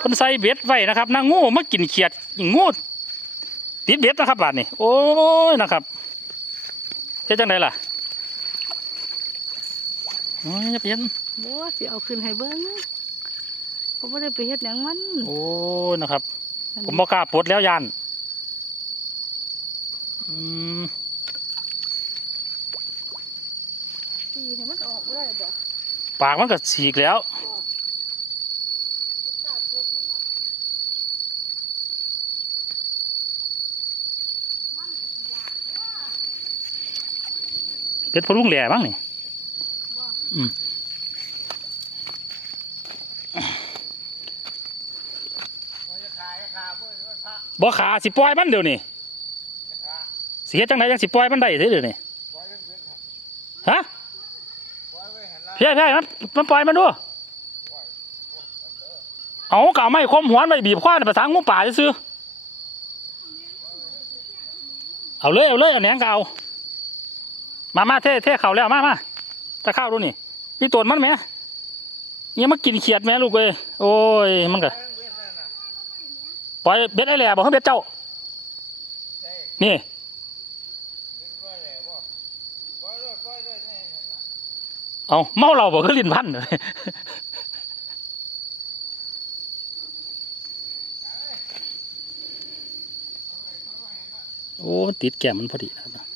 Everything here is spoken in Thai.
เพิ่นใส่เบ็ดไว้นะครับนางงูมากินเขียดงูติดเบ็ดนะครับบาดนี้โอ้ยนะครับเฮ็ดจังไดล่ะโอ้ยอย่าไปเห็นบ่สิเอาขึ้นให้เบิ่งเพราะบ่ได้ไปเฮ็ดหยังมัน โอ้ยนะครับ ผมบ่กล้าปลดแล้วยานอืมตีให้มันออกบ่ได้บ่ปากมันก็ฉีกแล้ว กล้ากดมันเนาะมันก็สิยากเด้อ เป็ดพอลุงแหล่บ้างนี่บ่อืมบ่ขาสิปล่อยมันเดี๋ยวนี้สิเฮ็ดจังไดจังสิปล่อยมันได้เดี๋ยวนี้ฮะเพี่พี่มันมันปล่อยมันดูเอากะเอาไม้คมหัวไว้บีบคอในภาษางูป่าซื่อๆเอาเลยเอาเลยเอาแหนงก็เอา มามาเท่เท่เข่าแล้วมามาตะข้าวดูนี่นี่ตัวมันไหมยังมากินเขียดไหมลูกเอ้ยโอ้ยมันก็ปล่อยเบ็ดไอ้แหล่บอกให้เบ็ดเจ้า นี่เอาเมาเราบอกก็ลิ้นพันเลยโอ้ติดแก้มมันพอดีนะครับ